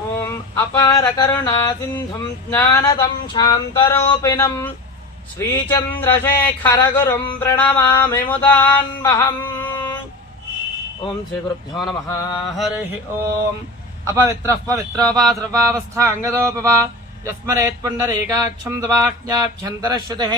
ఓం అపార కరుణా సింధుం జ్ఞానదం శాంతరూపిణం శ్రీచంద్రశేఖర గురుం ప్రణమామి ముదాన్వహం. ఓం శ్రీ గురుభ్యో నమః. హరి ఓం. అపవిత్రః పవిత్రోపాసర్వావస్థాంగదోపవా యస్మరేత్ పుండరీకాక్షం దవాజ్ఞాభ్యంతరశ్రుతిః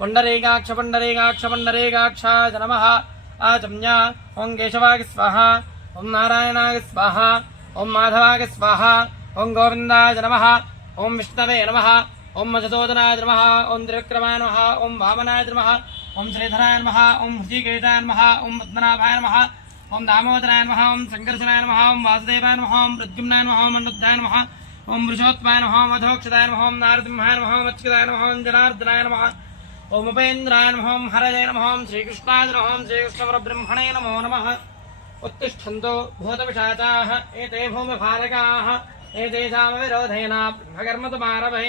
పుండరీకాక్ష పుండరీకాక్ష పుండరీకాక్షాయ నమః. ఆచమ్య ఓం కేశవాయ స్వాహ, ఓం నారాయణాయ స్వాహ, ఓం మాధవాయ స్వాహ, ఓం గోవిందాయ నమః, ఓం విష్ణవే నమః, ఓం మధుసూదనాయ నమః, ఓం త్రివిక్రమాయ నమః, ఓం వామనాయ నమః, ఓం శ్రీధరాయ నమః, ఓం హృషికేశాయ నమః, ఓం పద్మనాభాయ నమః, ఓం దామోదరాయ నమః, ఓం సంకర్షణాయ నమః, ఓం వాసుదేవాయ నమః, ఓం ప్రద్యుమ్నాయ నమః, ఓం అనిరుద్ధాయ నమః, ఓం వృషోత్మాయ నమః, ఓం అధోక్షదాయ నమః, ఓం నారసింహాయ నమః, ఓం అచ్యుతాయ నమః, ఓం జనార్దనాయ నమః, ఓం ఉపేంద్రాయ నమః, ఓం హరజయ నమః, ఓం శ్రీకృష్ణాయ నమః, ఓం శ్రీకృష్ణపరబ్రహ్మణే నమో నమః. उत्तिष्ठन्तो भूतपिशाचाः एते भूमिभारकाः एतेषामविरोधेन ब्रह्मकर्मतमारभे.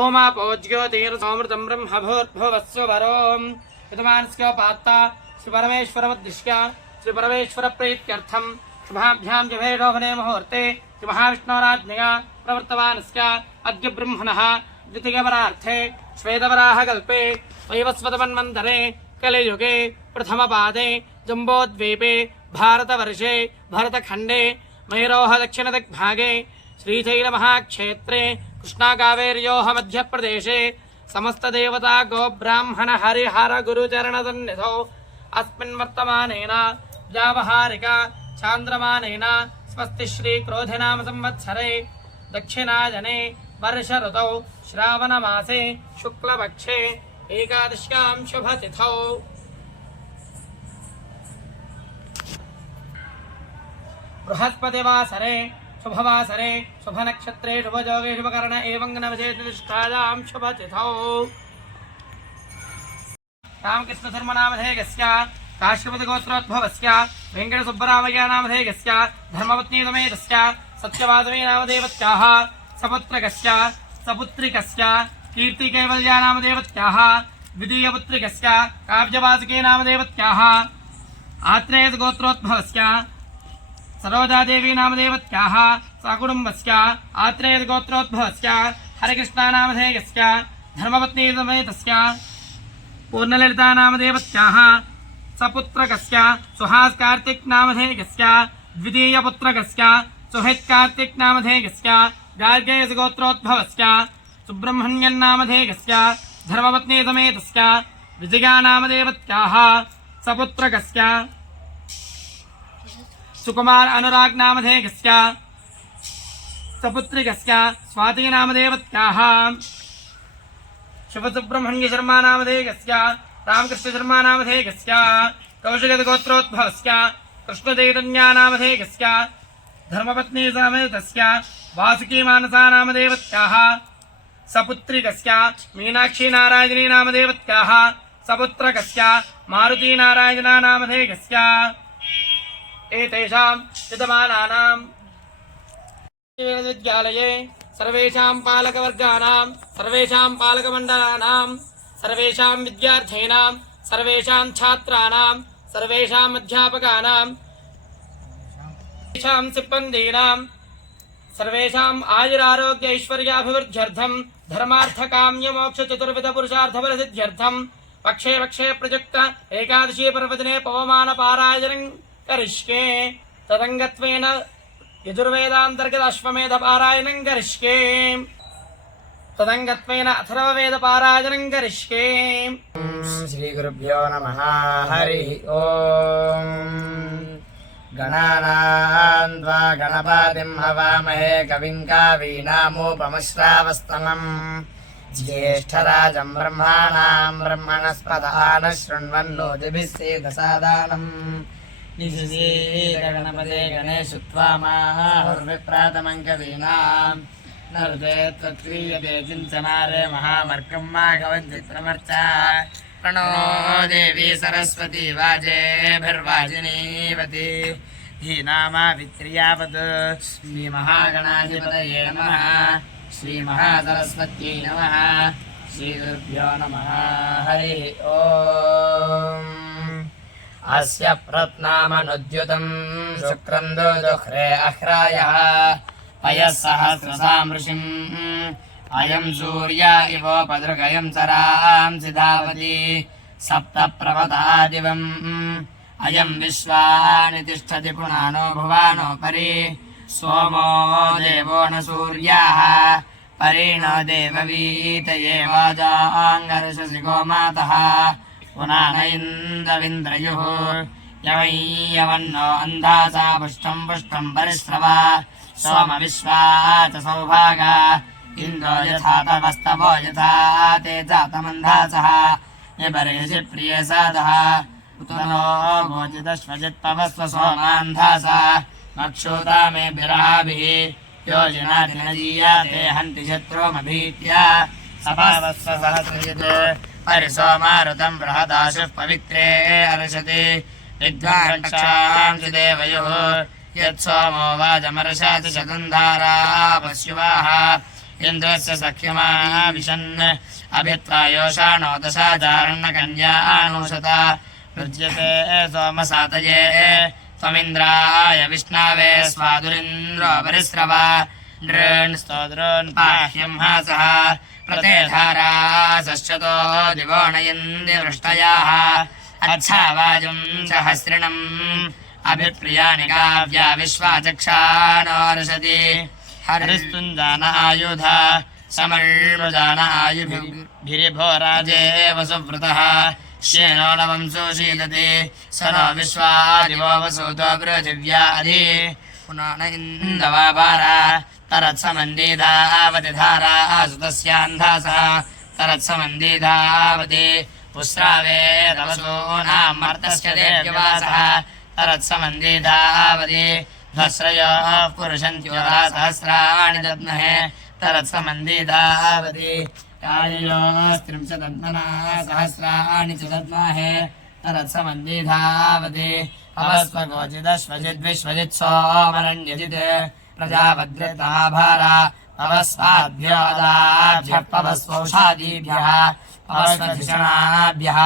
ओमापो ज्योतिर्सोमृतं ब्रह्मभूर्भुवस्वरों यजमानस्योपात्ता श्रीपरमेश्वरमुद्दिश्य श्रीपरमेश्वरप्रीत्यर्थं शुभाभ्यां जभेदोहने मुहूर्ते श्रीमहाविष्णोराज्ञया प्रवर्तमानस्य अद्य ब्रह्मणः द्वितीयवरार्थे श्वेतवराहकल्पे वैवस्वतमन्वन्तरे कलियुगे प्रथमपादे जम्बोद्वीपे भारतवर्षे भरतखण्डे मैरोह दक्षिणदिग्भागे श्रीशैलमहाक्षेत्रे कृष्णाकावेर्योः मध्यप्रदेशे समस्तदेवता गोब्राह्मण हरिहर गुरुचरणसन्निधौ अस्मिन् वर्तमानेन व्यावहारिक चान्द्रमानेन स्वस्ति श्री क्रोधिनाम संवत्सरे दक्षिणायने वर्ष ऋतौ श्रावणमासे शुक्लपक्षे एकादश्यां शुभतिथौ बृहस्पतिवासरे शुभवासरे शुभनक्षत्रे शुभयोगे शुभकर्ण एवं नवचेतिष्ठायां शुभतिथौ रामकृष्णधर्मनामधेयस्य काश्यपतिगोत्रोद्भवस्य वेङ्कटसुब्बरामय्यनामधेयस्य धर्मपत्नीसमेतस्य सत्यवासवी नामदेवत्याः सपुत्रकस्य सपुत्रिकस्य कीर्तिकैवल्यानामदेवत्याः द्वितीयपुत्रिकस्य काव्यवासुकी नामदेवत्याः आत्रेयगोत्रोद्भवस्य सरोजादेवी नामदेवत्याः सकुटुम्बस्य आत्रेयगोत्रोद्भवस्य हरिकृष्णानामधेयस्य धर्मपत्नीसमेतस्य पूर्णललिता नामदेवत्याः सपुत्रकस्य सुहास कार्तिक नामधेयस्य द्वितीयपुत्रकस्य सुहित कार्तिक नामधेयस्य गार्गेय गोत्रोद्भवस्य सुब्रह्मण्यन् नामधेयस्य धर्मपत्नी समेतस्य विजया नामदेवत्याः सपुत्रकस्य सुकुमार अनुराग नामधेयस्य सपुत्रिकस्य स्वाति नामदेवत्याः शिवसुब्रह्मण्य शर्मा नामधेयस्य रामकृष्ण शर्मा नामधेयस्य कौशिकगोत्रोद्भवस्य कृष्णचैतन्या नामधेयस्य धर्मपत्नी समेतस्य वासुकी मानसा नामदेवत्याः सपुत्रिकस्य मीनाक्षी नारायणी नामदेवत्याः सपुत्रकस्य मारुती नारायणा नामधेयस्य एतेषां विद्यमानानां विद्यालये सर्वेषां पालकवर्गाणां सर्वेषां पालकमण्डलानां सर्वेषां विद्यार्थीनां सर्वेषां छात्राणां सर्वेषां अध्यापकानां सर्वेषां सिब्बन्दीनां सर्वेषाम् आयुरारोग्य ऐश्वर्याभिवृद्ध्यर्थं धर्मार्थकाम्यमोक्षचतुर्विधपुरुषार्थफलसिद्ध्यर्थं पक्षे पक्षे प्रयुक्त एकादशी पर्वदिने पवमानपारायणं करिष्ये. तदङ्गत्वेन यजुर्वेदान्तर्गत अश्वमेधपारायणं करिष्ये. तदङ्गत्वेन अथर्ववेदपारायणं करिष्ये. श्रीगुरुभ्यो नमः. हरिः ओम्. गणानां त्वा गणपतिं हवामहे कविं कवीनामुपमश्रावस्तमम् ज्येष्ठराजं ब्रह्माणां ब्रह्मणस्पतः नः शृण्वन्नोतिभिः सेदसादानम् निषीदगणपते गणेषु त्वामाहुर्विप्रातमं कवीनाम् नर्दे त्वत्क्रियते चिन्तनारे महामर्कं माघवञ्चित्रमर्चा प्रणो देवी सरस्वती वाजेभिर्वाजिनीवती धीनामावित्र्यावत् श्रीमहागणाधिपतये नमः. श्रीमहासरस्वत्यै नमः. श्रीगुरुभ्यो नमः हरिः ओम् अस्य प्रत्नामनुद्युतम् शुक्रम् दुःख्रे अह्रायः पयः सहस्रसामृषिम् अयम् सूर्य इवोपदृगयम् सरांसि धावति सप्तप्रभता दिवम् अयम् विश्वानि तिष्ठति पुनानो भुवानोपरि सोमो देवो न सूर्याः परेणो देववीतये वाजाङ्गर्षसि गोमातः पुनान इन्द्रविन्द्रयुः यवन्नो अन्धासा पुष्टम् पुष्टम् परिश्रवा सोम विश्वा च सौभागा इन्द्रो यथा तवस्तवो यथा ते जातमन्धासः निबर्हिषि प्रियसादः उतनो गोचिदश्वजित्पवस्व सोमान्धासा मक्षूता मे बिरहाभिः योजनादिनजीयाते हन्ति शत्रुमभीत्य सपावस्व सहस्रजित् परिसोमारुतम् बृहदाशुः पवित्रे अर्षति विद्वांक्षांसि देवयोः यत्सोमो वाजमर्षाति शतन्धारा पश्युवाः इन्द्रस्य सख्यमाविशन् अभित्वा योषाणो दशाचारण्यकन्या आनुषता रुज्यते सोमसातये त्वमिन्द्राय विष्णवे स्वादुरिन्द्रो परिस्रवा नृन् स्तोद्रोन् पाह्यं हासः प्रतेधारा सश्चतो दिवो नयन्ति वृष्टयाः अच्छावाजुं सहस्रिणम् अभिप्रियाणि काव्या विश्वाचक्षानोर्षति हरिस्तुञ्जान आयुधा समर्मजान आयुभिरिभो राजे वसुव्रतः श्येनो नवं सुशीदति स नो विश्वादिवो वसुतो पृथिव्या अधि पुनः इन्दवाभारा तरत्समन्दीधावति धारा सुतस्यान्धासः तरत्समन्दीधावति पुस्रावे तवसूनां मर्तस्य देव्यवासः तरत्समन्दीधावति ध्वस्रयोः पुरुषन्त्योरा सहस्राणि दद्महे तरत्समन्दीधावति काययोस्त्रिंशदन्तना सहस्राणि च दद्महे तरत्समन्दीधावति अवस्वगोचिदश्वजिद्विश्वजित् सोमरण्यजित् प्रजाभद्रताभारा अवस्वाभ्योदाभ्यः पवस्वौषादीभ्यः अवस्वधिषणाभ्यः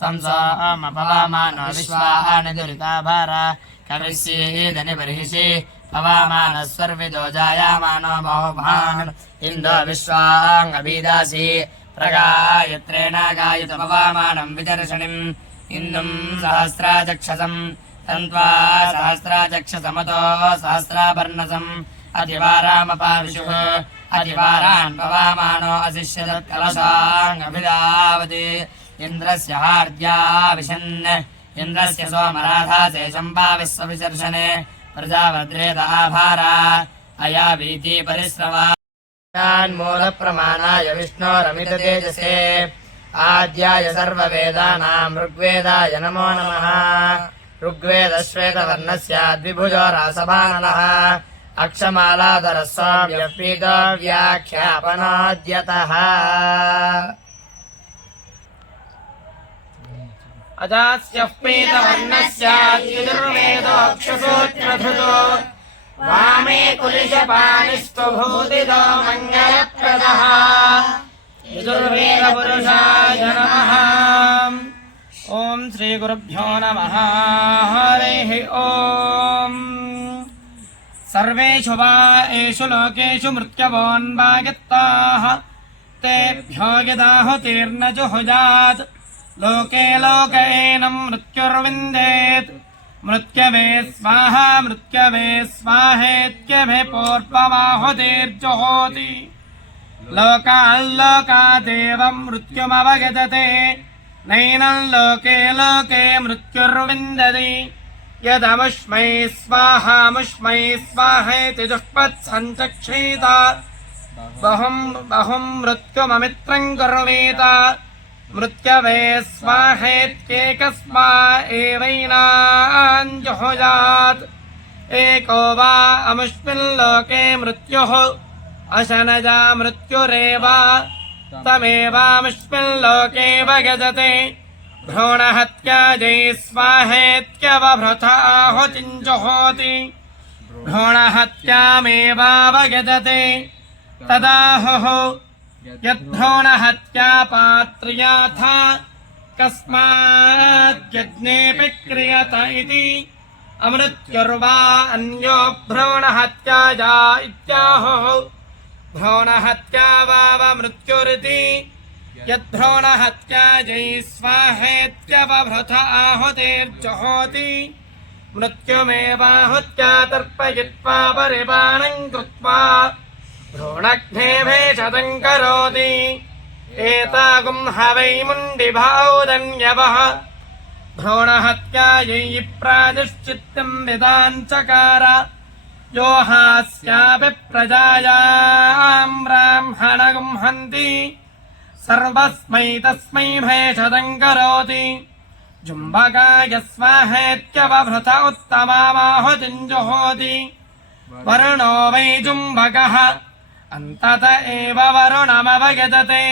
त्वं सोमपवामानो विश्वानि दुरिताभारा कविस्येदनिबर्हिषि पवामानः सर्विदो जायामानो बहुभान् इन्दो विश्वाङ्गभिदासि प्रगायत्रेण गायितपवामानं विदर्शनिम् इन्दुं सहस्राचक्षसम् तन्त्वा सहस्राचक्षसमतो सहस्रापर्णसम् अधिवारामपाविशुः अधिवारान् पवामानो अशिष्यदत्कलशाङ्गभिधावति इन्द्रस्य हार्द्या विशन् इन्द्रस्य सोमराधासे सम्पाविश्वविसर्शने प्रजाभद्रेदाभारा अया वीति परिस्रवा मूलप्रमाणाय विष्णोरमिततेजसे आद्याय सर्ववेदानां ऋग्वेदाय नमो नमः ऋग्वेदश्वेतवर्णस्य द्विभुजो रासभाननः अक्षमालाधरः सौम्यः पीतो व्याख्यापनाद्यतः अजास्यः पीतवर्णस्याद्युर्वेदोऽक्षसूत्रधृतो वामे कुलिशपाणिस्तु भूतितो मङ्गलप्रदः यजुर्वेदपुरुषाय नमः। ॐ श्रीगुरुभ्यो नमः हरिः ॐ सर्वेषु वा एषु लोकेषु मृत्यवोन्वागताः तेभ्यो यदाहुतीर्न जुहुजात् लोके लोकेनं मृत्युर्विन्देत् मृत्यवे स्वाहेत्यभे पूर्वमाहुतिर्जुहोति लोकाल्लोकादेवं मृत्युमवगतते नैनं लोके लोके मृत्युर्विन्दति यदमुष्मै स्वाहेति जुष्पत्सञ्चक्षेत बहुं मृत्युममित्रं कुर्वीत मृत्यवे स्वाहेत्येकस्मा एवैनाञ्जुहुजात् एको वा अमुष्मिन् लोके मृत्युः अशनजा मृत्युरेव तमेवामुष्मिन् लोके वगजते भ्रूणहत्या जै स्वाहेत्यवभृथ आहुतिञ्जुहोति भ्रूणहत्यामेवावगजते तदाहुः यद्भ्रूणहत्या पात्र्याथ कस्माद्यज्ञेऽपि क्रियत इति अमृत्युर्वा अन्यो भ्रूणहत्याया इत्याहुः भ्रूणहत्या वा मृत्युरिति यद्भ्रूणहत्यायै स्वाहेत्यवभृत आहुतिर्जुहोति मृत्युमेवाहुत्या तर्पयित्वा परिपानं कृत्वा भ्रूणग्ने भेषजं करोति एतागुं हवै मुण्डिभाउदन्यवः भ्रूणहत्यायै प्रायश्चित्तं विधाञ्चकार यो हास्यापि प्रजायां ब्राह्मणगुं हन्ति सर्वस्मै तस्मै भेषजं करोति जुम्बकाय स्वाहेत्यवभृत उत्तमामाहुतिं जुहोति वरुणो वै जुम्बकः अन्तत एव वरुणमवयजते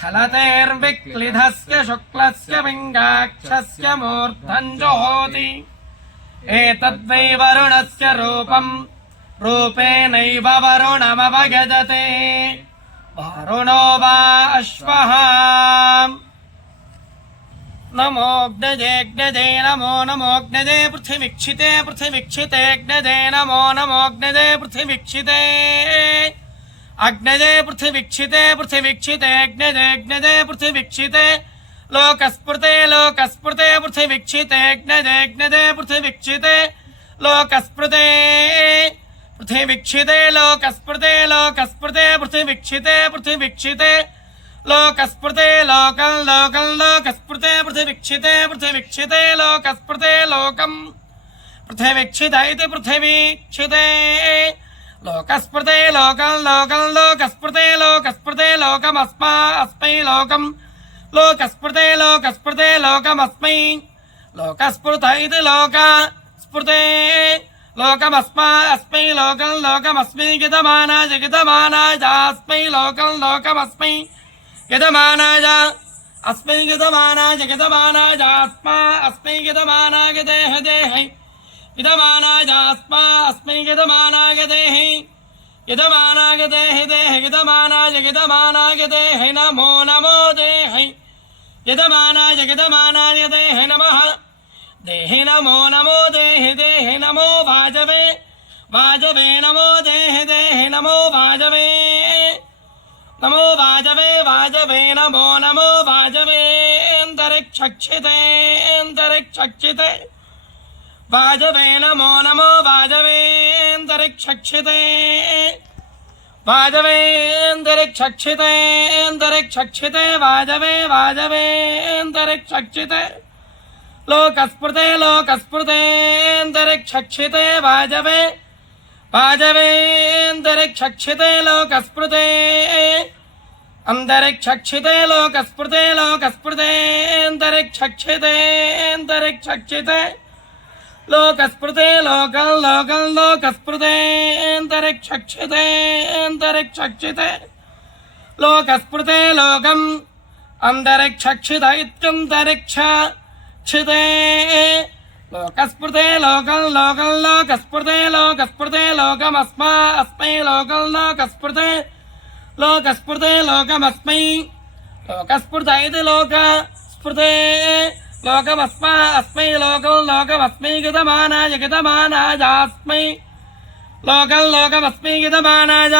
खलतेर्विक्लिधस्य शुक्लस्य पिङ्गाक्षस्य मूर्धं जुहोति एतद्वै वरुणस्य रूपम् रूपेणैव वरुणमवयजते वरुणो वा अश्वः नमोऽग्नजे नमोऽग्नजे पृथिवीक्षिते पृथिवीक्षितेऽग्नजे नमोऽग्नजे पृथिवीक्षिते अग्नजे पृथिवीक्षिते पृथिवीक्षितेऽग्नजे पृथिवीक्षिते लोकस्पृते लोकस्पृते पृथिवीक्षितेऽग्नजे पृथिवीक्षिते लोकस्पृते पृथिवीक्षिते लोकस्पृते लोकस्पृते पृथिवीक्षिते पृथिवीक्षिते लोकस्पृते लोकं लोकं लोकस्पृते पृथिवीक्षिते पृथिवीक्षिते लोकस्पृते लोकं पृथिवीक्षित इति पृथिवीक्षिते लोकस्पृते लोकं लोकं लोकस्पृते लोकस्पृते लोकमस्मै लोकं लोकस्पृते लोकस्पृते लोकमस्मै लोकस्पृत इति लोकस्पृते लोकमस्मै लोकं लोकमस्मै गितमानाय गितमानायास्मै लोकं लोकमस्मै गितमानाय अस्मै गितमानाय गितमानायास्मा अस्मै गितमानाय देह देहि गितमानायास्मा अस्मै गितमानाय देहि गितमानाय देह देहि गितमानाय देहि नमो नमो देहि गितमानाय देहि नमः देहि नमो नमो देहि देहि नमो वाजवे वाजवे नमो देहि नमो वाजवे नमो वाजवे वाजवे नमो नमो वाजवे अंतरिक्षक्षिते वाजवे नमो नमो वाजवे अंतरिक्षक्षिते वाजवे अंतरिक्षक्षिते वाजवे वाजवे अंतरिक्षक्षिते लोकस्पृते लोकस्पृते अंतरिक्षक्षिते वाजवे वाजवे अंतरिक्षक्षिते लोकस्पृते अंतरिक्षक्षिते लोकस्पृते लोकस्पृते अंतरिक्षक्षिते अंतरिक्षक्षिते लोकस्पृते लोकं लोकं लोकस्पृते अंतरिक्षक्षिते अंतरिक्षक्षिते लोकस्पृते लोकम् अंतरिक्षक्षित इत्यन्तरिक्षक्षिते लोकस्पृते लोकं लोकं लोकस्पृते लोकस्पृते लोकमस्मै लोकं लोकस्पृते लोकस्पृते लोकमस्मै लोकस्पृत इति लोकस्पृते लोकमस्मै लोकं लोकमस्मै गितमानायास्मै लोकं लोकमस्मै गितमानाय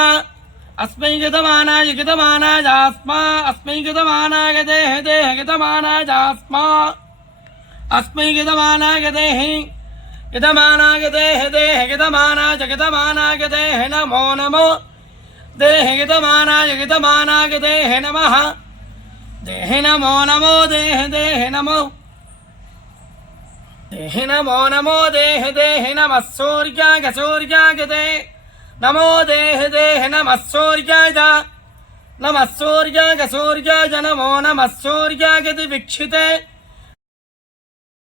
अस्मै गितमानायास्मा अस्मै गितमानाय देह देह गितमानायास्मा अस्मै गितमानाय देहि गितमानाय देह देह गितमानाय देह नमो नमो देह गितमानाय देह नमः देह नमो नमो देह देह नमो देह नमो नमो देह देह नमः सूर्याय सूर्याय देह नमो देह देह नमः सूर्याय नमः सूर्याय सूर्याय नमो नमः सूर्याय वीक्षिते